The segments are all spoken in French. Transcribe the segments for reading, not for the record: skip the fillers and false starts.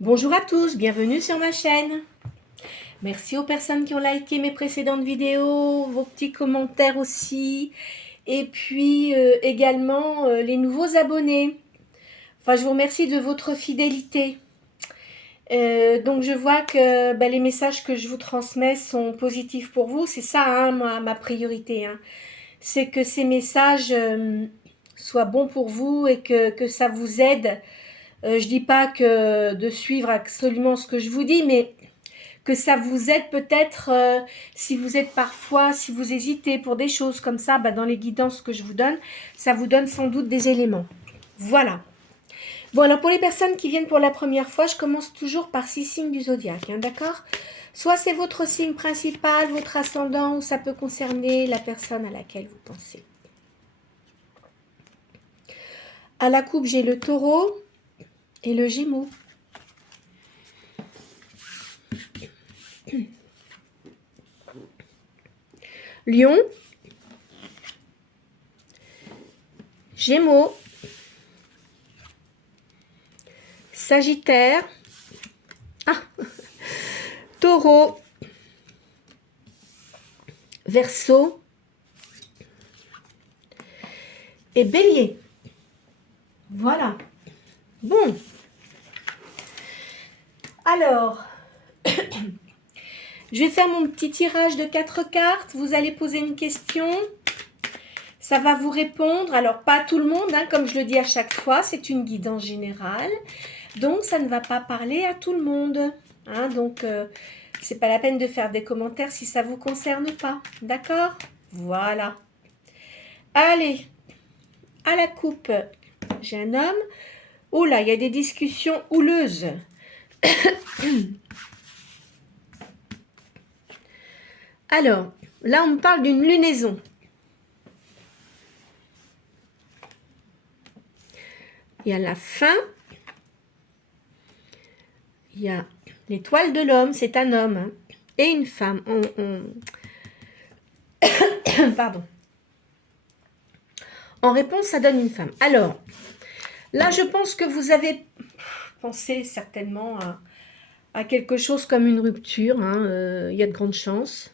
Bonjour à tous, bienvenue sur ma chaîne. Merci aux personnes qui ont liké mes précédentes vidéos, vos petits commentaires aussi, et puis également les nouveaux abonnés. Enfin, je vous remercie de votre fidélité. Donc je vois que les messages que je vous transmets sont positifs pour vous. C'est ça hein, ma priorité. Hein. C'est que ces messages soient bons pour vous et que ça vous aide. Je dis pas que de suivre absolument ce que je vous dis, mais que ça vous aide peut-être si vous êtes parfois, si vous hésitez pour des choses comme ça, dans les guidances que je vous donne, ça vous donne sans doute des éléments. Voilà. Bon, alors pour les personnes qui viennent pour la première fois, je commence toujours par 6 signes du zodiaque, hein, d'accord? Soit c'est votre signe principal, votre ascendant, ou ça peut concerner la personne à laquelle vous pensez. À la coupe, j'ai le taureau et le gémeaux. Lion, Gémeaux, Sagittaire, Taureau, Verseau et Bélier. Voilà. Bon. Alors, je vais faire mon petit tirage de 4 cartes. Vous allez poser une question. Ça va vous répondre. Alors, pas à tout le monde, hein, comme je le dis à chaque fois. C'est une guidance générale. Donc, ça ne va pas parler à tout le monde. Hein, donc, c'est pas la peine de faire des commentaires si ça ne vous concerne pas. D'accord? Voilà. Allez, à la coupe, j'ai un homme. Oh là, il y a des discussions houleuses. Alors, là, on me parle d'une lunaison. Il y a la fin. Il y a l'étoile de l'homme, c'est un homme. Hein, et une femme. Pardon. En réponse, ça donne une femme. Alors, là, je pense que vous avez pensé certainement à quelque chose comme une rupture. Hein, il y a de grandes chances.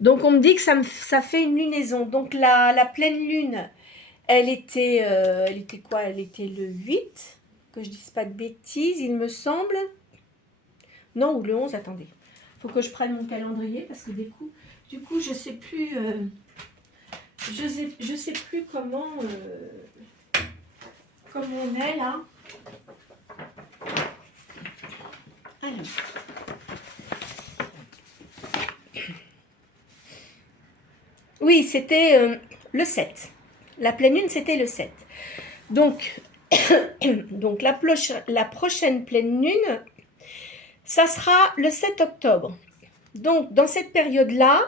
Donc, on me dit que ça fait une lunaison. Donc, la pleine lune, elle était quoi? Elle était le 8, que je ne dise pas de bêtises, il me semble. Non, ou le 11, attendez. Il faut que je prenne mon calendrier parce que du coup, je ne sais plus... je sais plus comment on est là. Alors. Oui, c'était le 7. La pleine lune, c'était le 7. Donc, donc la prochaine pleine lune, ça sera le 7 octobre. Donc, dans cette période-là,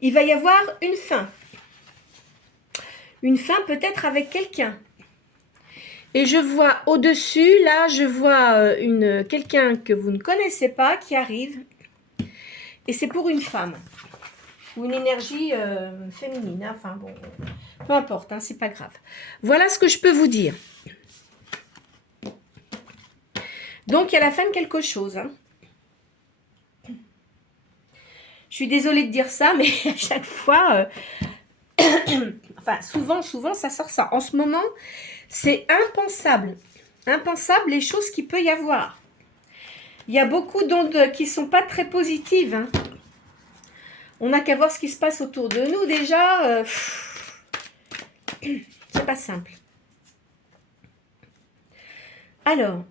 il va y avoir une fin. Une fin peut-être avec quelqu'un. Et je vois au-dessus, là, je vois quelqu'un que vous ne connaissez pas qui arrive. Et c'est pour une femme. Ou une énergie féminine. Hein. Enfin bon, peu importe, hein, c'est pas grave. Voilà ce que je peux vous dire. Donc, il y a la fin de quelque chose. Hein. Je suis désolée de dire ça, mais à chaque fois... enfin, souvent, ça sort ça. En ce moment, c'est impensable. Impensable les choses qu'il peut y avoir. Il y a beaucoup d'ondes qui ne sont pas très positives. Hein. On n'a qu'à voir ce qui se passe autour de nous déjà. C'est pas simple. Alors,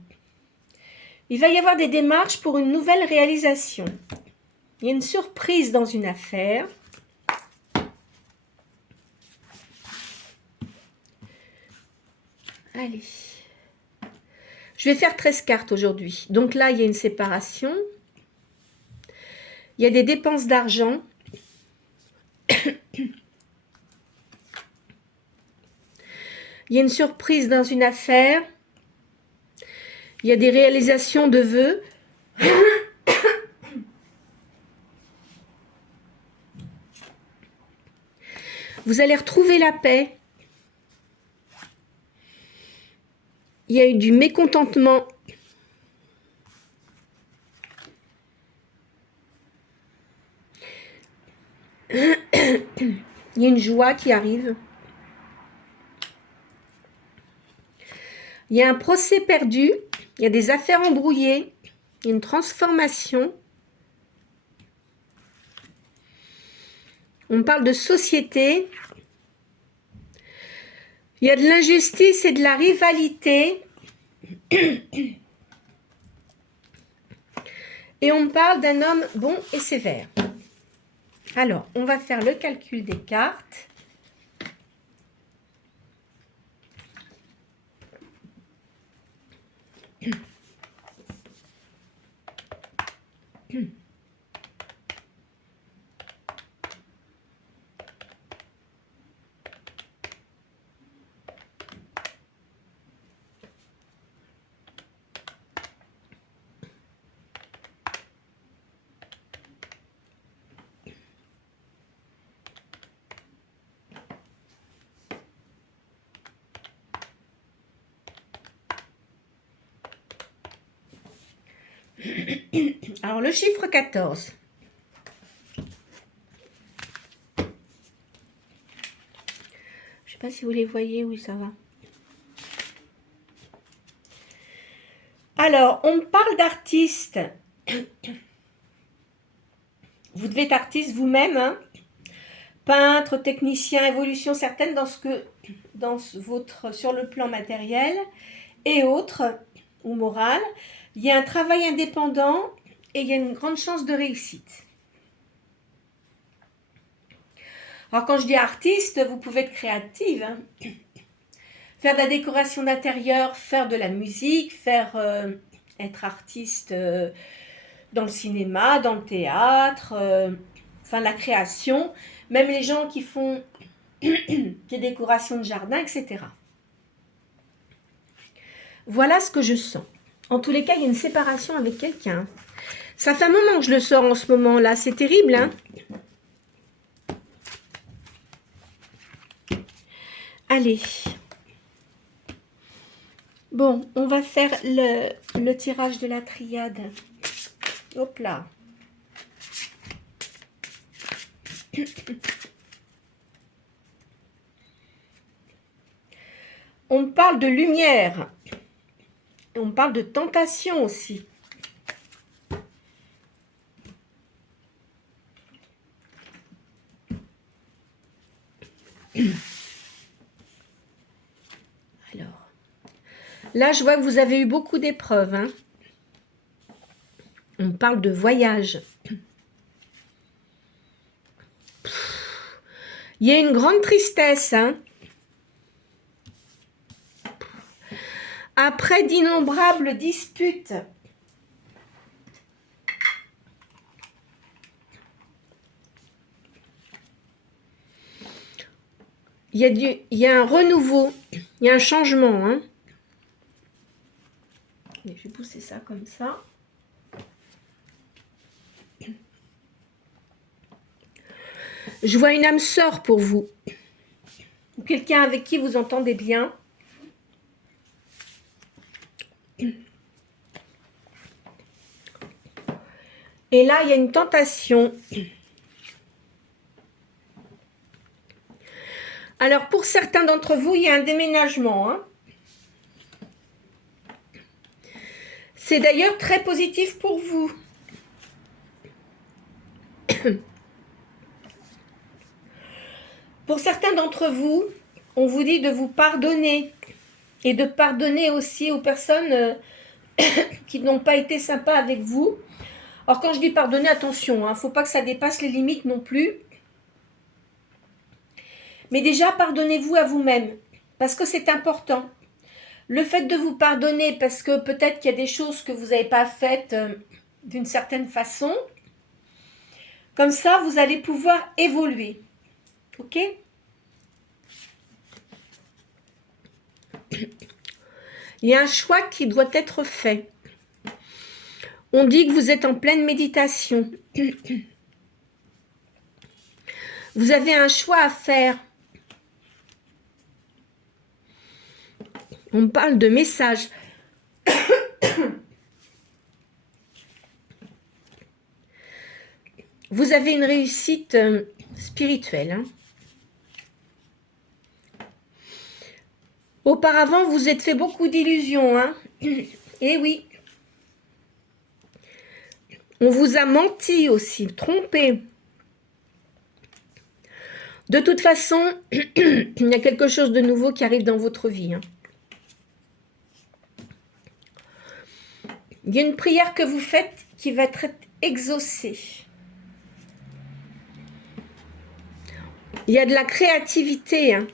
il va y avoir des démarches pour une nouvelle réalisation. Il y a une surprise dans une affaire. Allez. Je vais faire 13 cartes aujourd'hui. Donc là, il y a une séparation. Il y a des dépenses d'argent. Il y a une surprise dans une affaire. Il y a des réalisations de vœux. Vous allez retrouver la paix. Il y a eu du mécontentement. Il y a une joie qui arrive. Il y a un procès perdu. Il y a des affaires embrouillées. Il y a une transformation. On parle de société. Il y a de l'injustice et de la rivalité. Et on parle d'un homme bon et sévère. Alors, on va faire le calcul des cartes. Alors, le chiffre 14. Je ne sais pas si vous les voyez, oui, ça va. Alors, on parle d'artiste. Vous devez être artiste vous-même, hein? Peintre, technicien, évolution certaine sur le plan matériel et autres, ou moral. Il y a un travail indépendant et il y a une grande chance de réussite. Alors quand je dis artiste, vous pouvez être créative, hein. Faire de la décoration d'intérieur, faire de la musique, être artiste dans le cinéma, dans le théâtre, enfin la création, même les gens qui font des décorations de jardin, etc. Voilà ce que je sens. En tous les cas, il y a une séparation avec quelqu'un. Ça fait un moment que je le sors en ce moment-là. C'est terrible, hein? Allez. Bon, on va faire le tirage de la triade. Hop là. On parle de lumière. On parle de tentation aussi. Alors, là, je vois que vous avez eu beaucoup d'épreuves, hein. On parle de voyage. Il y a une grande tristesse, hein. Après d'innombrables disputes. Il y a un renouveau, il y a un changement, hein. Je vais pousser ça comme ça. Je vois une âme sœur pour vous. Ou quelqu'un avec qui vous entendez bien. Et là, il y a une tentation. Alors, pour certains d'entre vous, il y a un déménagement, hein. C'est d'ailleurs très positif pour vous. Pour certains d'entre vous, on vous dit de vous pardonner et de pardonner aussi aux personnes qui n'ont pas été sympas avec vous. Alors quand je dis pardonner, attention, hein, faut pas que ça dépasse les limites non plus. Mais déjà, pardonnez-vous à vous-même, parce que c'est important. Le fait de vous pardonner, parce que peut-être qu'il y a des choses que vous n'avez pas faites d'une certaine façon, comme ça, vous allez pouvoir évoluer. Ok ? Il y a un choix qui doit être fait. On dit que vous êtes en pleine méditation. Vous avez un choix à faire. On parle de message. Vous avez une réussite spirituel. Hein. Auparavant, vous êtes fait beaucoup d'illusions. Hein. Eh oui. On vous a menti aussi, trompé. De toute façon, il y a quelque chose de nouveau qui arrive dans votre vie. Hein. Il y a une prière que vous faites qui va être exaucée. Il y a de la créativité. Hein.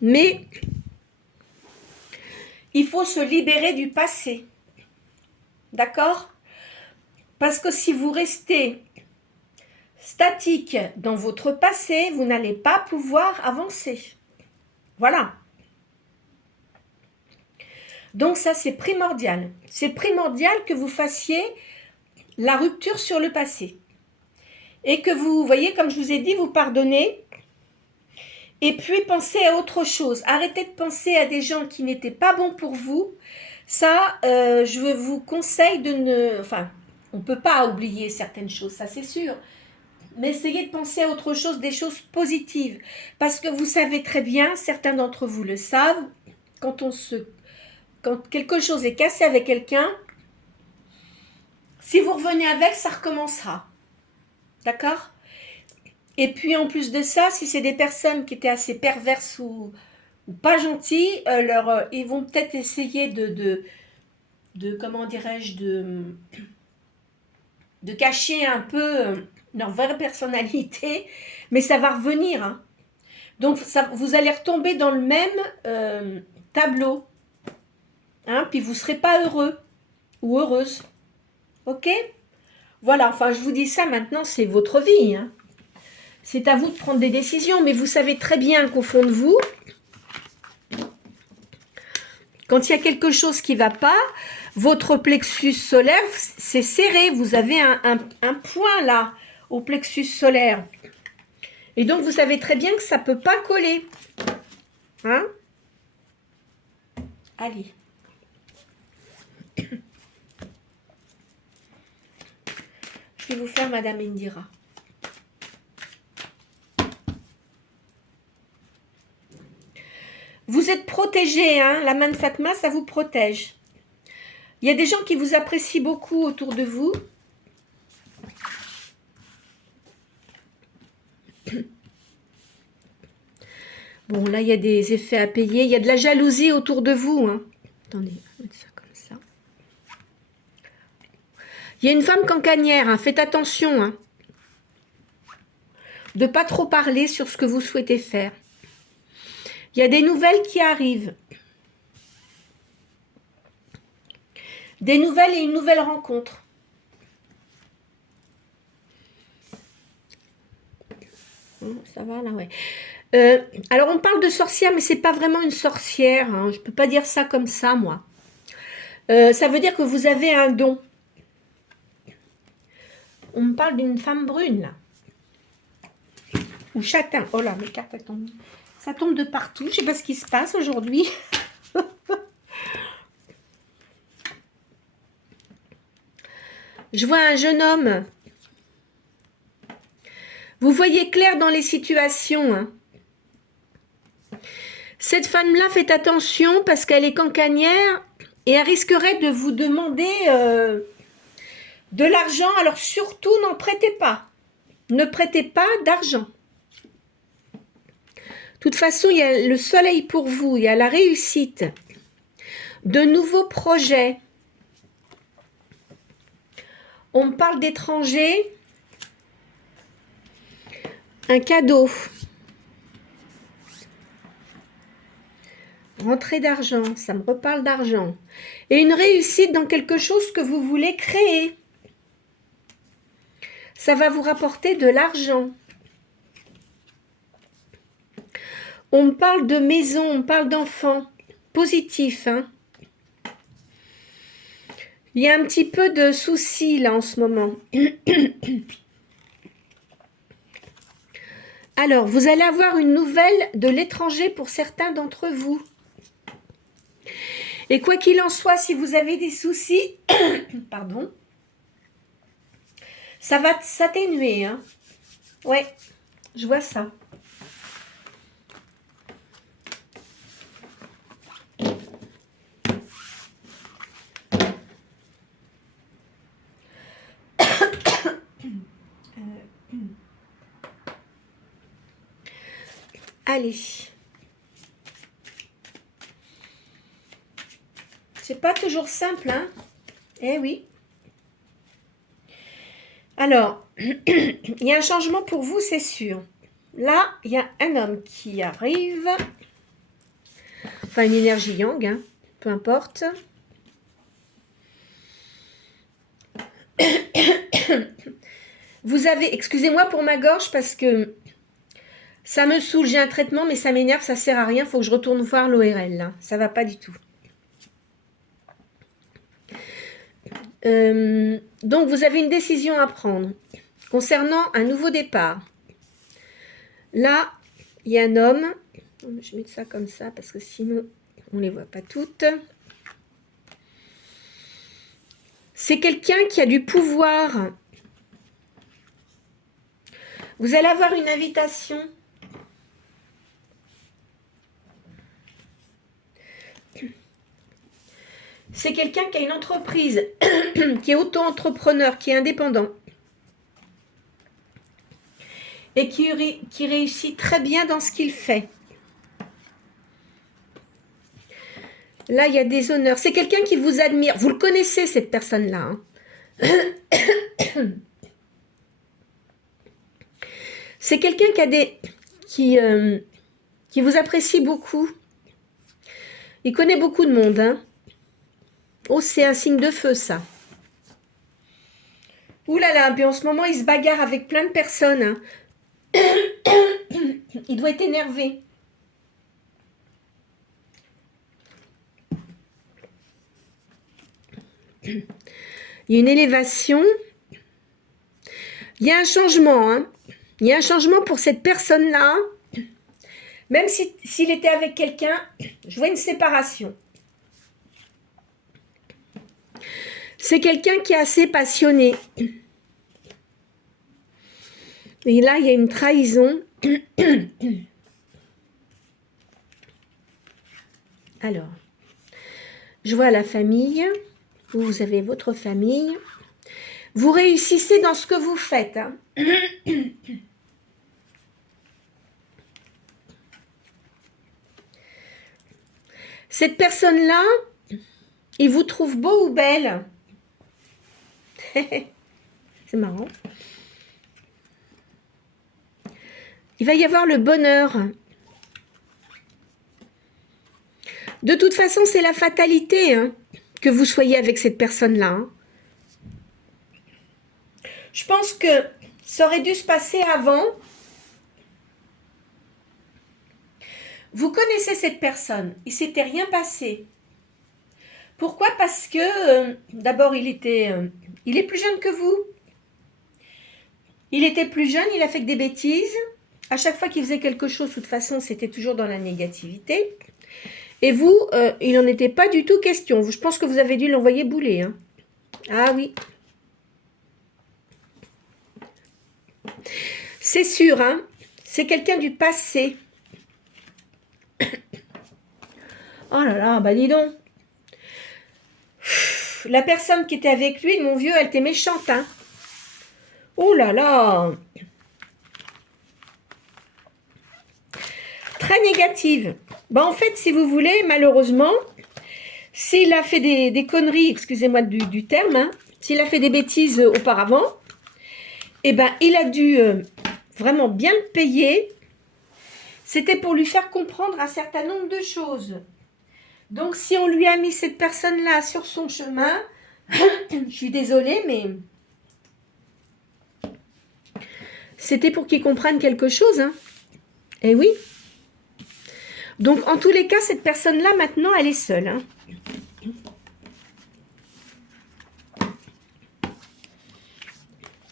Mais il faut se libérer du passé. D'accord? Parce que si vous restez statique dans votre passé, vous n'allez pas pouvoir avancer. Voilà. Donc ça, c'est primordial. C'est primordial que vous fassiez la rupture sur le passé. Et que vous voyez, comme je vous ai dit, vous pardonnez. Et puis, pensez à autre chose. Arrêtez de penser à des gens qui n'étaient pas bons pour vous. Ça, je vous conseille de ne... Enfin, on ne peut pas oublier certaines choses, ça c'est sûr. Mais essayez de penser à autre chose, des choses positives. Parce que vous savez très bien, certains d'entre vous le savent, quand quelque chose est cassé avec quelqu'un, si vous revenez avec, ça recommencera. D'accord ? Et puis en plus de ça, si c'est des personnes qui étaient assez perverses ou pas gentilles, ils vont peut-être essayer de comment dirais-je, de cacher un peu leur vraie personnalité, mais ça va revenir. Hein. Donc vous allez retomber dans le même tableau. Hein, puis vous ne serez pas heureux ou heureuse. Ok ? Voilà, enfin je vous dis ça maintenant, c'est votre vie. Hein. C'est à vous de prendre des décisions, mais vous savez très bien qu'au fond de vous, quand il y a quelque chose qui ne va pas, votre plexus solaire, c'est serré. Vous avez un point là, au plexus solaire. Et donc, vous savez très bien que ça ne peut pas coller. Hein? Allez. Je vais vous faire Madame Indira. Vous êtes protégé, hein, la main de Fatma, ça vous protège. Il y a des gens qui vous apprécient beaucoup autour de vous. Bon, là, il y a des effets à payer. Il y a de la jalousie autour de vous. Hein. Attendez, on va mettre ça comme ça. Il y a une femme cancanière, hein, faites attention. Hein, de ne pas trop parler sur ce que vous souhaitez faire. Il y a des nouvelles qui arrivent. Des nouvelles et une nouvelle rencontre. Ça va là, ouais. Alors on parle de sorcière, mais c'est pas vraiment une sorcière. Hein. Je peux pas dire ça comme ça, moi. Ça veut dire que vous avez un don. On me parle d'une femme brune, là. Ou châtain. Oh là, mes cartes tombent. Ça tombe de partout. Je sais pas ce qui se passe aujourd'hui. Je vois un jeune homme. Vous voyez clair dans les situations. Hein. Cette femme-là, faites attention parce qu'elle est cancanière et elle risquerait de vous demander de l'argent. Alors surtout, n'en prêtez pas. Ne prêtez pas d'argent. De toute façon, il y a le soleil pour vous, il y a la réussite. De nouveaux projets. On me parle d'étrangers. Un cadeau. Rentrée d'argent, ça me reparle d'argent. Et une réussite dans quelque chose que vous voulez créer. Ça va vous rapporter de l'argent. On me parle de maison, on me parle d'enfants. Positif, hein. Il y a un petit peu de soucis là en ce moment. Alors, vous allez avoir une nouvelle de l'étranger pour certains d'entre vous. Et quoi qu'il en soit, si vous avez des soucis, pardon, Ça va s'atténuer, hein. Ouais, je vois ça. Allez. C'est pas toujours simple, hein. Eh oui. Alors, il y a un changement pour vous, c'est sûr. Là, il y a un homme qui arrive. Enfin, une énergie yang, hein, peu importe. Vous avez, excusez-moi pour ma gorge parce que ça me saoule, j'ai un traitement, mais ça m'énerve, ça sert à rien, il faut que je retourne voir l'ORL, là. Ça va pas du tout. Donc, vous avez une décision à prendre concernant un nouveau départ. Là, il y a un homme. Je vais mettre ça comme ça parce que sinon, on ne les voit pas toutes. C'est quelqu'un qui a du pouvoir. Vous allez avoir une invitation. C'est quelqu'un qui a une entreprise, qui est auto-entrepreneur, qui est indépendant. Et qui réussit très bien dans ce qu'il fait. Là, il y a des honneurs. C'est quelqu'un qui vous admire. Vous le connaissez, cette personne-là. Hein. C'est quelqu'un qui vous apprécie beaucoup. Il connaît beaucoup de monde. Hein. Oh, c'est un signe de feu, ça. Ouh là là, puis en ce moment, il se bagarre avec plein de personnes. Hein. Il doit être énervé. Il y a une élévation. Il y a un changement. Hein. Il y a un changement pour cette personne-là. Même s'il était avec quelqu'un, je vois une séparation. C'est quelqu'un qui est assez passionné. Et là, il y a une trahison. Alors, je vois la famille. Vous avez votre famille. Vous réussissez dans ce que vous faites. Hein. Cette personne-là, il vous trouve beau ou belle. C'est marrant. Il va y avoir le bonheur. De toute façon, c'est la fatalité hein, que vous soyez avec cette personne-là. Hein. Je pense que ça aurait dû se passer avant. Vous connaissez cette personne. Il ne s'était rien passé. Pourquoi? Parce que, d'abord, il est plus jeune que vous. Il était plus jeune, il a fait que des bêtises. À chaque fois qu'il faisait quelque chose, de toute façon, c'était toujours dans la négativité. Et vous, il n'en était pas du tout question. Je pense que vous avez dû l'envoyer bouler. Hein. Ah oui. C'est sûr, hein. C'est quelqu'un du passé. Oh là là, bah dis donc. La personne qui était avec lui, mon vieux, elle était méchante, hein. Oh là là. Très négative. Bah en fait, si vous voulez, malheureusement, s'il a fait des conneries, excusez-moi du terme, hein, s'il a fait des bêtises auparavant, eh ben, il a dû vraiment bien le payer. C'était pour lui faire comprendre un certain nombre de choses. Donc, si on lui a mis cette personne-là sur son chemin, je suis désolée, mais c'était pour qu'il comprenne quelque chose. Hein. Eh oui. Donc, en tous les cas, cette personne-là, maintenant, elle est seule. Hein.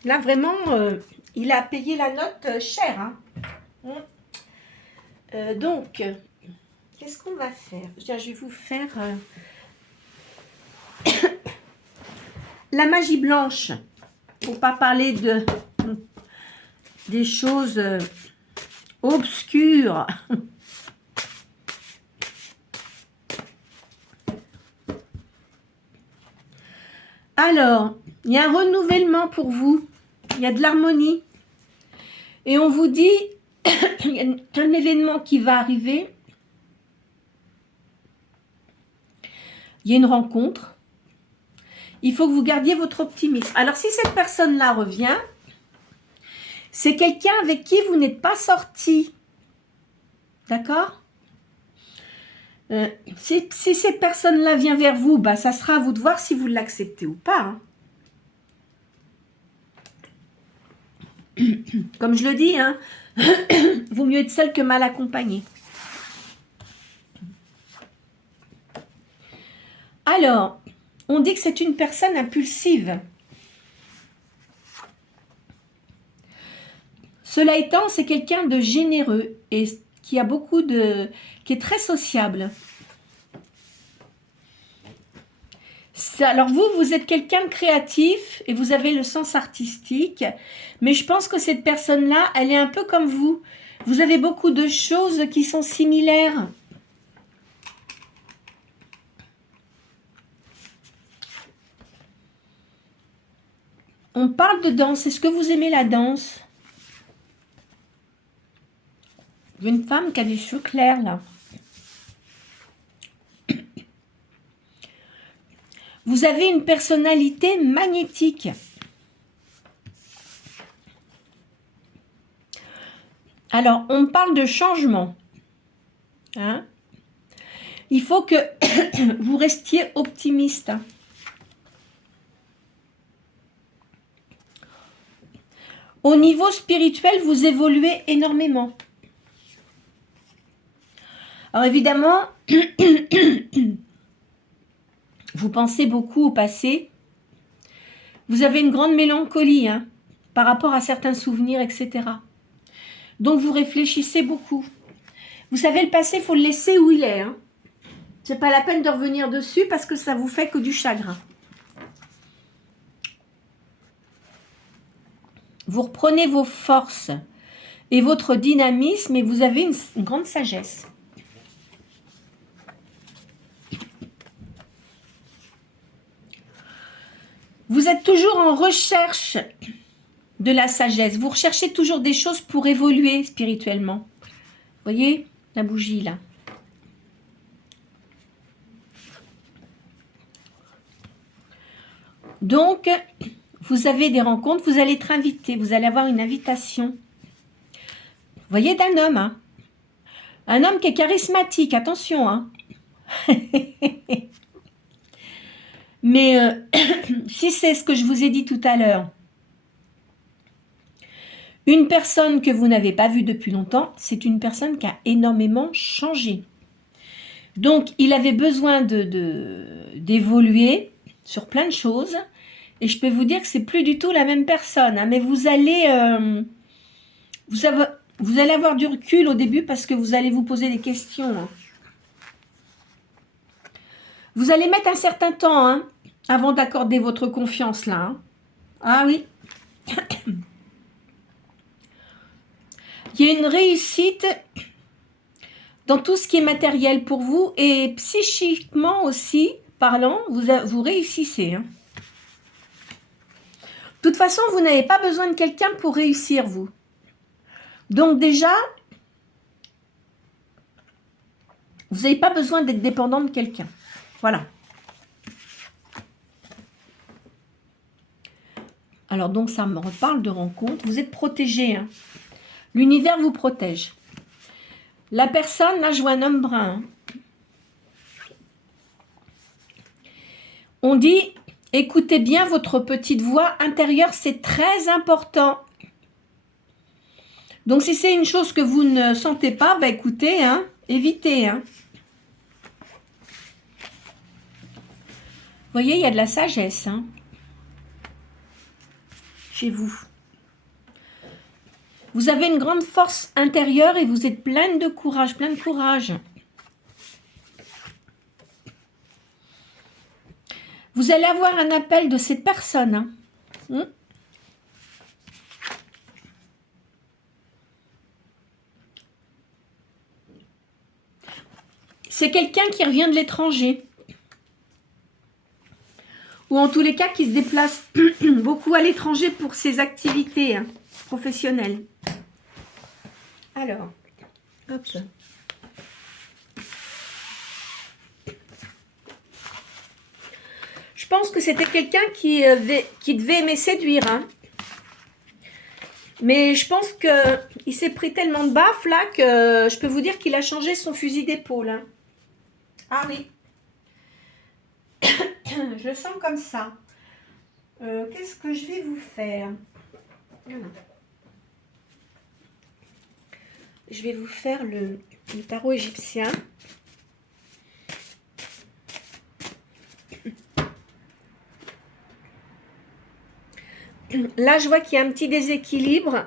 Là, vraiment, il a payé la note chère. Hein. Donc, qu'est-ce qu'on va faire? Je vais vous faire la magie blanche. pour pas parler des choses obscures. Alors, il y a un renouvellement pour vous. Il y a de l'harmonie. Et on vous dit, il y a un événement qui va arriver. Il y a une rencontre. Il faut que vous gardiez votre optimisme. Alors, si cette personne-là revient, c'est quelqu'un avec qui vous n'êtes pas sorti. D'accord ? Si cette personne-là vient vers vous, bah, ça sera à vous de voir si vous l'acceptez ou pas. Hein. Comme je le dis, hein, vaut mieux être seul que mal accompagné. Alors, on dit que c'est une personne impulsive. Cela étant, c'est quelqu'un de généreux et qui a qui est très sociable. Alors vous êtes quelqu'un de créatif et vous avez le sens artistique, mais je pense que cette personne-là, elle est un peu comme vous. Vous avez beaucoup de choses qui sont similaires. On parle de danse. Est-ce que vous aimez la danse? Une femme qui a des cheveux clairs, là. Vous avez une personnalité magnétique. Alors, on parle de changement. Hein? Il faut que vous restiez optimiste. Au niveau spirituel, vous évoluez énormément. Alors évidemment, vous pensez beaucoup au passé. Vous avez une grande mélancolie hein, par rapport à certains souvenirs, etc. Donc vous réfléchissez beaucoup. Vous savez, le passé, il faut le laisser où il est. Hein. C'est pas la peine de revenir dessus parce que ça vous fait que du chagrin. Vous reprenez vos forces et votre dynamisme et vous avez une grande sagesse. Vous êtes toujours en recherche de la sagesse. Vous recherchez toujours des choses pour évoluer spirituellement. Vous voyez la bougie là. Donc, vous avez des rencontres, vous allez être invité, vous allez avoir une invitation. Vous voyez d'un homme, hein. Un homme qui est charismatique, attention. Hein. Mais si c'est ce que je vous ai dit tout à l'heure, une personne que vous n'avez pas vue depuis longtemps, c'est une personne qui a énormément changé. Donc, il avait besoin d'évoluer sur plein de choses. Et je peux vous dire que c'est plus du tout la même personne. Hein, mais vous allez avoir du recul au début parce que vous allez vous poser des questions. Hein. Vous allez mettre un certain temps hein, avant d'accorder votre confiance là. Hein. Ah oui. Il y a une réussite dans tout ce qui est matériel pour vous et psychiquement aussi, parlant, vous réussissez. Hein. De toute façon, vous n'avez pas besoin de quelqu'un pour réussir, vous. Donc déjà, vous n'avez pas besoin d'être dépendant de quelqu'un. Voilà. Alors donc, ça me reparle de rencontre. Vous êtes protégé. Hein. L'univers vous protège. La personne, là, je vois un homme brun. Hein. On dit, écoutez bien votre petite voix intérieure, c'est très important. Donc, si c'est une chose que vous ne sentez pas, bah, écoutez, hein, évitez. Hein. Vous voyez, il y a de la sagesse hein, chez vous. Vous avez une grande force intérieure et vous êtes pleine de courage, plein de courage. Vous allez avoir un appel de cette personne. Hein. c'est quelqu'un qui revient de l'étranger. Ou en tous les cas, qui se déplace beaucoup à l'étranger pour ses activités professionnelles. Alors, hop. Je pense que c'était quelqu'un qui devait aimer séduire. Hein. Mais je pense qu'il s'est pris tellement de baffes là que je peux vous dire qu'il a changé son fusil d'épaule. Hein. Ah oui. Je le sens comme ça. Qu'est-ce que je vais vous faire? Je vais vous faire le tarot égyptien. Là, je vois qu'il y a un petit déséquilibre.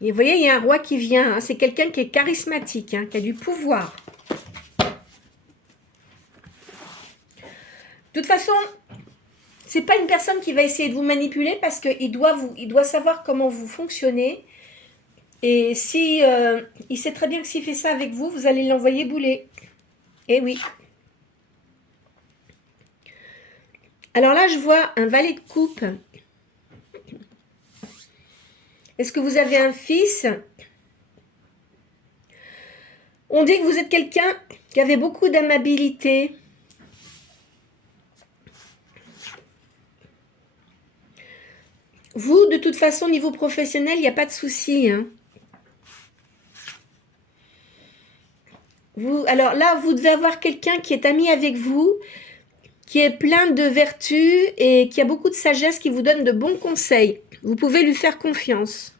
Et vous voyez, il y a un roi qui vient. Hein. C'est quelqu'un qui est charismatique, hein, qui a du pouvoir. De toute façon, c'est pas une personne qui va essayer de vous manipuler parce qu'il doit savoir comment vous fonctionnez. Et si il sait très bien que s'il fait ça avec vous, vous allez l'envoyer bouler. Eh oui. Alors là, je vois un valet de coupe. Est-ce que vous avez un fils? On dit que vous êtes quelqu'un qui avait beaucoup d'amabilité. Vous, de toute façon, niveau professionnel, il n'y a pas de souci. Hein. Alors là, vous devez avoir quelqu'un qui est ami avec vous, qui est plein de vertus et qui a beaucoup de sagesse, qui vous donne de bons conseils. Vous pouvez lui faire confiance.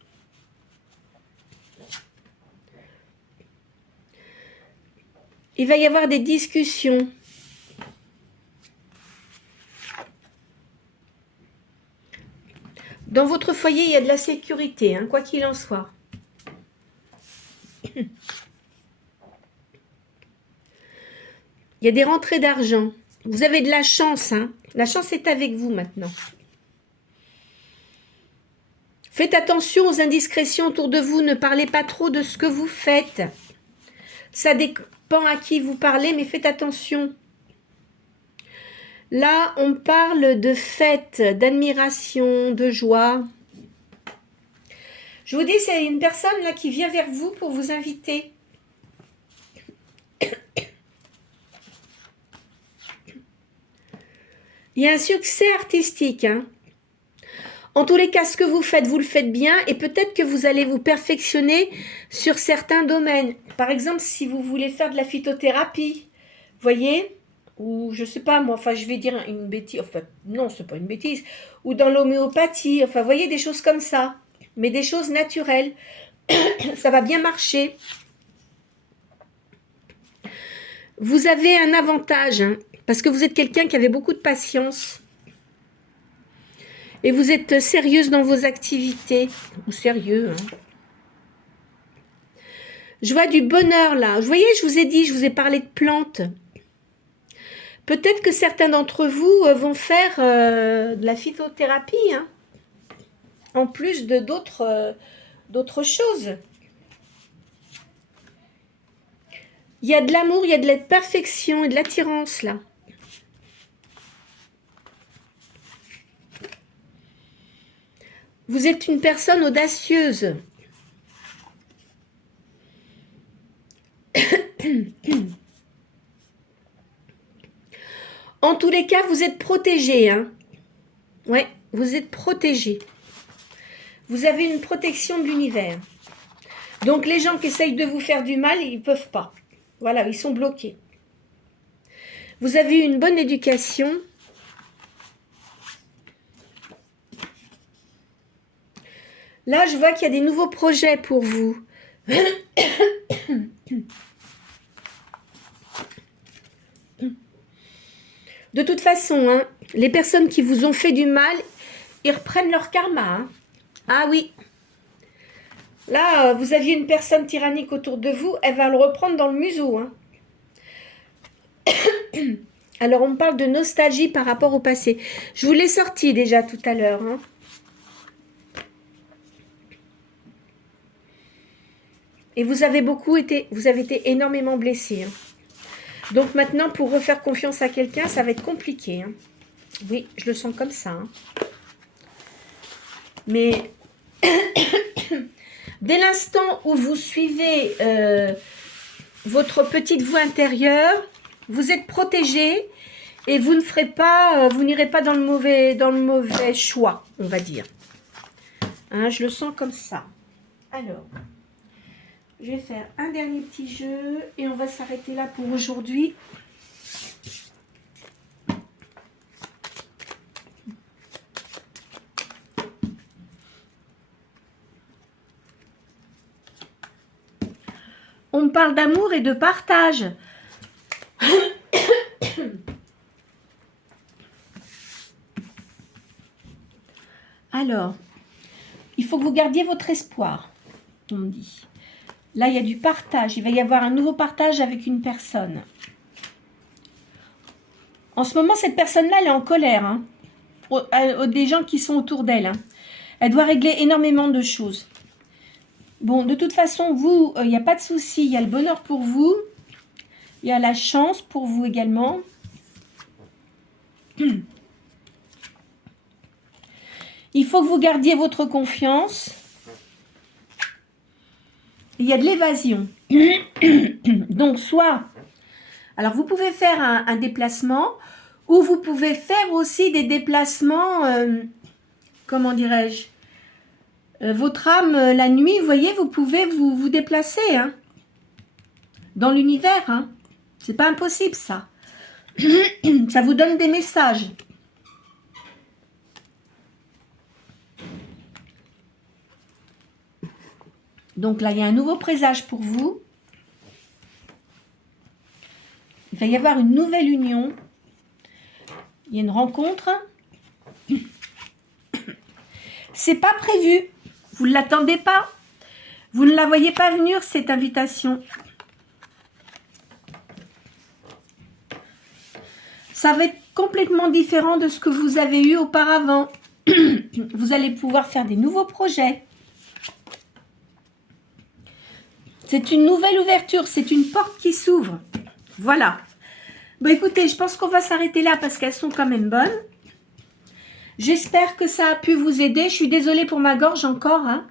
Il va y avoir des discussions. Dans votre foyer, il y a de la sécurité, hein, quoi qu'il en soit. Il y a des rentrées d'argent. Vous avez de la chance. Hein. La chance est avec vous maintenant. Faites attention aux indiscrétions autour de vous. Ne parlez pas trop de ce que vous faites. Ça dépend à qui vous parlez, mais faites attention. Là, on parle de fête, d'admiration, de joie. Je vous dis, c'est une personne là qui vient vers vous pour vous inviter. Il y a un succès artistique. Hein. En tous les cas, ce que vous le faites bien et peut-être que vous allez vous perfectionner sur certains domaines. Par exemple, si vous voulez faire de la phytothérapie, voyez, ou je sais pas moi, enfin je vais dire une bêtise, enfin non, c'est pas une bêtise, ou dans l'homéopathie, enfin voyez des choses comme ça, mais des choses naturelles. Ça va bien marcher. Vous avez un avantage, hein, parce que vous êtes quelqu'un qui avait beaucoup de patience. Et vous êtes sérieuse dans vos activités. Ou sérieux. Hein. Je vois du bonheur là. Vous voyez, je vous ai dit, je vous ai parlé de plantes. Peut-être que certains d'entre vous vont faire de la phytothérapie. Hein, en plus de d'autres choses. Il y a de l'amour, il y a de la perfection et de l'attirance là. Vous êtes une personne audacieuse. En tous les cas, vous êtes protégé. Hein. Ouais, vous êtes protégé. Vous avez une protection de l'univers. Donc les gens qui essayent de vous faire du mal, ils ne peuvent pas. Voilà, ils sont bloqués. Vous avez une bonne éducation. Là, je vois qu'il y a des nouveaux projets pour vous. De toute façon, hein, les personnes qui vous ont fait du mal, ils reprennent leur karma. Hein. Ah oui. Là, vous aviez une personne tyrannique autour de vous, elle va le reprendre dans le museau. Hein. Alors, on parle de nostalgie par rapport au passé. Je vous l'ai sorti déjà tout à l'heure. Hein. Et vous avez été énormément blessé. Hein. Donc maintenant, pour refaire confiance à quelqu'un, ça va être compliqué. Hein. Oui, je le sens comme ça. Hein. Mais dès l'instant où vous suivez votre petite voix intérieure, vous êtes protégé et vous ne ferez pas, vous n'irez pas dans le mauvais choix, on va dire. Hein, je le sens comme ça. Alors, je vais faire un dernier petit jeu et on va s'arrêter là pour aujourd'hui. On me parle d'amour et de partage. Alors, il faut que vous gardiez votre espoir, on me dit. Là, il y a du partage. Il va y avoir un nouveau partage avec une personne. En ce moment, cette personne-là, elle est en colère. Hein, des gens qui sont autour d'elle. Hein. Elle doit régler énormément de choses. Bon, de toute façon, vous, il n'y a pas de souci. Il y a le bonheur pour vous. Il y a la chance pour vous également. Il faut que vous gardiez votre confiance. Il y a de l'évasion. Donc, soit... Alors, vous pouvez faire un déplacement ou vous pouvez faire aussi des déplacements... comment dirais-je, votre âme, la nuit, vous voyez, vous pouvez vous déplacer hein, dans l'univers. Hein. C'est pas impossible, ça. Ça vous donne des messages. Donc là, il y a un nouveau présage pour vous. Il va y avoir une nouvelle union. Il y a une rencontre. C'est pas prévu. Vous ne l'attendez pas. Vous ne la voyez pas venir, cette invitation. Ça va être complètement différent de ce que vous avez eu auparavant. Vous allez pouvoir faire des nouveaux projets. C'est une nouvelle ouverture. C'est une porte qui s'ouvre. Voilà. Bon, écoutez, je pense qu'on va s'arrêter là parce qu'elles sont quand même bonnes. J'espère que ça a pu vous aider. Je suis désolée pour ma gorge encore. Hein.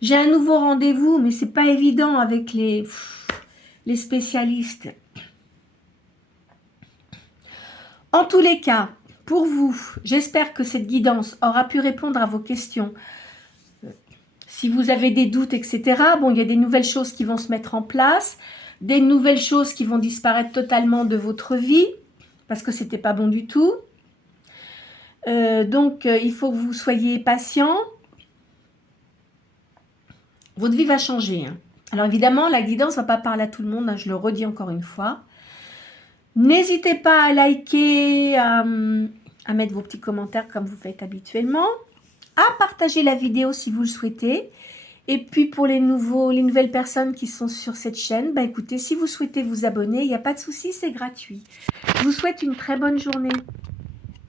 J'ai un nouveau rendez-vous, mais c'est pas évident avec les spécialistes. En tous les cas, pour vous, j'espère que cette guidance aura pu répondre à vos questions. Si vous avez des doutes, etc., bon, il y a des nouvelles choses qui vont se mettre en place, des nouvelles choses qui vont disparaître totalement de votre vie, parce que c'était pas bon du tout. Donc, il faut que vous soyez patient. Votre vie va changer. Hein. Alors, évidemment, la guidance ne va pas parler à tout le monde. Hein, je le redis encore une fois. N'hésitez pas à liker, à mettre vos petits commentaires comme vous faites habituellement, à partager la vidéo si vous le souhaitez. Et puis, pour les nouvelles personnes qui sont sur cette chaîne, bah, écoutez, si vous souhaitez vous abonner, il n'y a pas de souci, c'est gratuit. Je vous souhaite une très bonne journée.